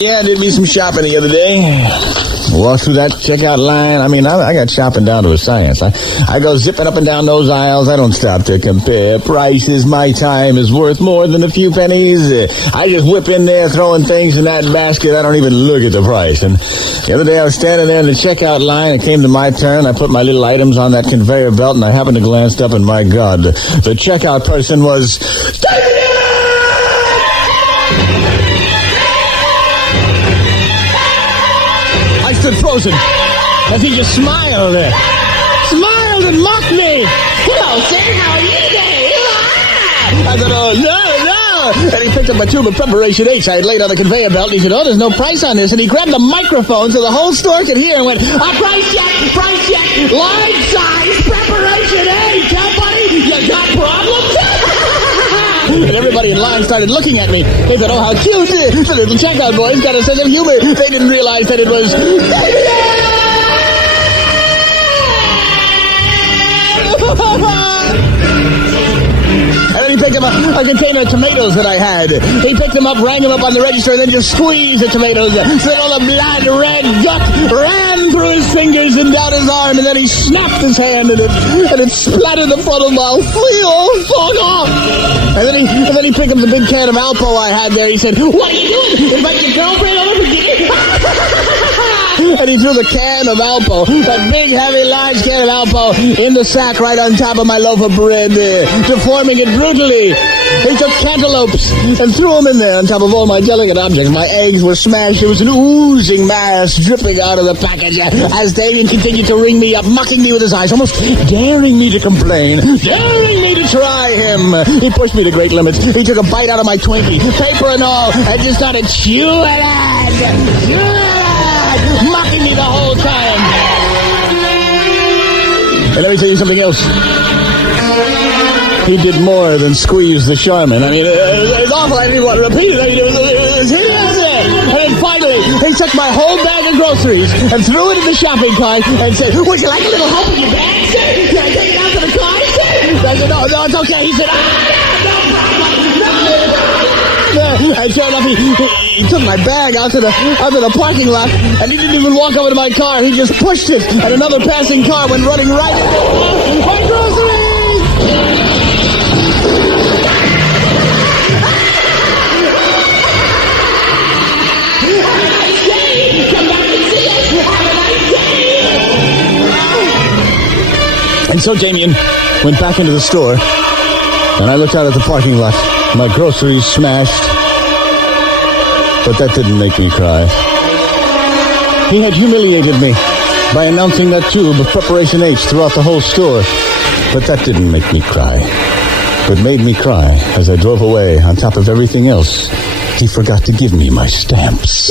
Yeah, I did me some shopping the other day. Walked through that checkout line. I mean, I got shopping down to a science. I go zipping up and down those aisles. I don't stop to compare prices. My time is worth more than a few pennies. I just whip in there throwing things in that basket. I don't even look at the price. And the other day I was standing there in the checkout line. It came to my turn. I put my little items on that conveyor belt, and I happened to glance up, and my God, the checkout person was... I stood frozen as he just smiled and mocked me. Hello, sir, how are you today? I said, oh, no. And he picked up a tube of Preparation H I had laid on the conveyor belt, and he said, oh, there's no price on this. And he grabbed the microphone so the whole store could hear and went, price check, large size, Preparation H, huh, buddy? You got problems? And everybody in line started looking at me. They said, oh, how cute. The little checkout boy's got a sense of humor. They didn't realize that it was... And then he picked up a container of tomatoes that I had. He picked them up, rang them up on the register, and then just squeezed the tomatoes. So that all the blood red gut ran through his fingers and down his arm, and then he snapped his hand, and it splattered the front of my mouth. Fuck off! And then he picked up the big can of Alpo I had there. He said, what are you doing? Invite your girlfriend over for dinner? And he threw the can of Alpo, that big, heavy, large can of Alpo, in the sack right on top of my loaf of bread, deforming it brutally. He took cantaloupes and threw them in there on top of all my delicate objects. My eggs were smashed. There was an oozing mass dripping out of the package as Damien continued to ring me up, mocking me with his eyes, almost daring me to complain, daring me to try him. He pushed me to great limits. He took a bite out of my Twinkie, paper and all, and just started chewing it, mocking me the whole time. And let me tell you something else. He did more than squeeze the Charmin. I mean, it was awful. I didn't want to repeat it. I mean, it was hideous. And then finally, he took my whole bag of groceries and threw it in the shopping cart and said, would you like a little help in your bag, sir? Can I take it out to the car, sir? I said, no, it's okay. He said, no problem. And sure enough, he took my bag out to the parking lot, and he didn't even walk over to my car. He just pushed it, and another passing car went running right into my groceries. And so Damien went back into the store, and I looked out at the parking lot, my groceries smashed, but that didn't make me cry. He had humiliated me by announcing that tube of Preparation H throughout the whole store, but that didn't make me cry. What made me cry as I drove away, on top of everything else, he forgot to give me my stamps.